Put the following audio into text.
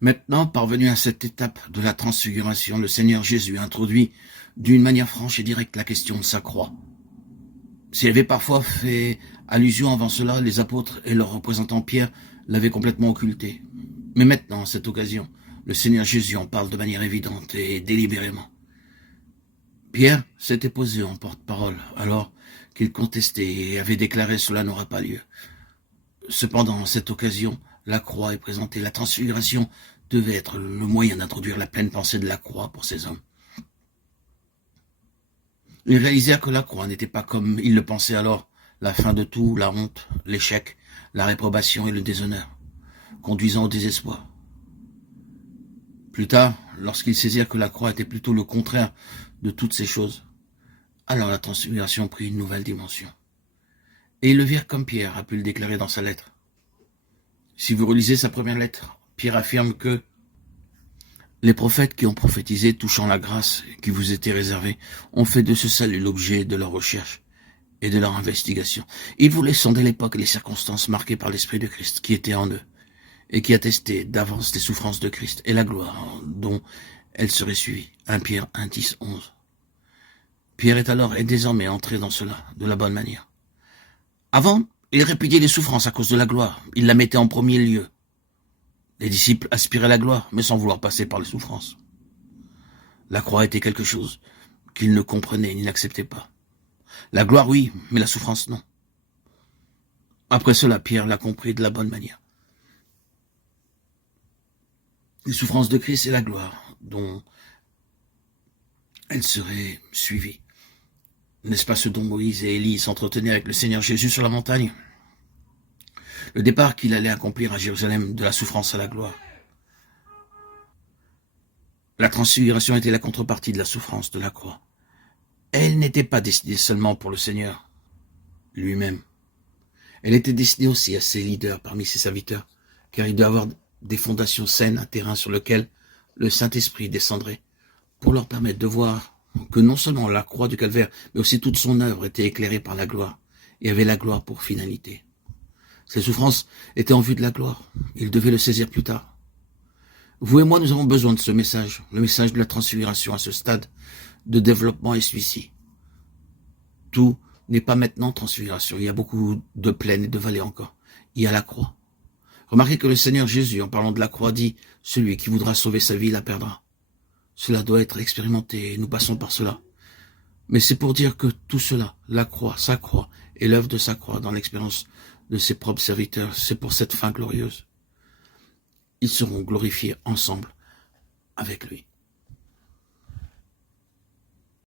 Maintenant, parvenu à cette étape de la transfiguration, le Seigneur Jésus introduit d'une manière franche et directe la question de sa croix. S'il avait parfois fait allusion avant cela, les apôtres et leur représentant Pierre l'avaient complètement occulté. Mais maintenant, à cette occasion, le Seigneur Jésus en parle de manière évidente et délibérément. Pierre s'était posé en porte-parole alors qu'il contestait et avait déclaré « cela n'aura pas lieu ». Cependant, à cette occasion, la croix est présentée. La transfiguration devait être le moyen d'introduire la pleine pensée de la croix pour ces hommes. Ils réalisèrent que la croix n'était pas comme ils le pensaient alors, la fin de tout, la honte, l'échec, la réprobation et le déshonneur, conduisant au désespoir. Plus tard, lorsqu'ils saisirent que la croix était plutôt le contraire de toutes ces choses, alors la transfiguration prit une nouvelle dimension. Et ils le virent comme Pierre a pu le déclarer dans sa lettre. Si vous relisez sa première lettre, Pierre affirme que les prophètes qui ont prophétisé touchant la grâce qui vous était réservée ont fait de ce salut l'objet de leur recherche et de leur investigation. Ils voulaient sonder l'époque et les circonstances marquées par l'Esprit de Christ qui était en eux et qui attestait d'avance les souffrances de Christ et la gloire dont elles seraient suivies. 1 Pierre 1, 10, 11. Pierre est alors et désormais entré dans cela de la bonne manière. Avant, il répudiait les souffrances à cause de la gloire. Il la mettait en premier lieu. Les disciples aspiraient la gloire, mais sans vouloir passer par les souffrances. La croix était quelque chose qu'ils ne comprenaient ni n'acceptaient pas. La gloire, oui, mais la souffrance, non. Après cela, Pierre l'a compris de la bonne manière. Les souffrances de Christ et la gloire dont elles seraient suivies. N'est-ce pas ce dont Moïse et Élie s'entretenaient avec le Seigneur Jésus sur la montagne? Le départ qu'il allait accomplir à Jérusalem de la souffrance à la gloire. La transfiguration était la contrepartie de la souffrance de la croix. Elle n'était pas destinée seulement pour le Seigneur lui-même. Elle était destinée aussi à ses leaders parmi ses serviteurs, car il doit avoir des fondations saines, un terrain sur lequel le Saint-Esprit descendrait pour leur permettre de voir que non seulement la croix du calvaire, mais aussi toute son œuvre était éclairée par la gloire et avait la gloire pour finalité. Ces souffrances étaient en vue de la gloire. Ils devaient le saisir plus tard. Vous et moi, nous avons besoin de ce message, le message de la transfiguration à ce stade de développement est celui-ci. Tout n'est pas maintenant transfiguration. Il y a beaucoup de plaines et de vallées encore. Il y a la croix. Remarquez que le Seigneur Jésus, en parlant de la croix, dit « Celui qui voudra sauver sa vie la perdra ». Cela doit être expérimenté et nous passons par cela. Mais c'est pour dire que tout cela, la croix, sa croix et l'œuvre de sa croix dans l'expérience de ses propres serviteurs, c'est pour cette fin glorieuse. Ils seront glorifiés ensemble avec lui.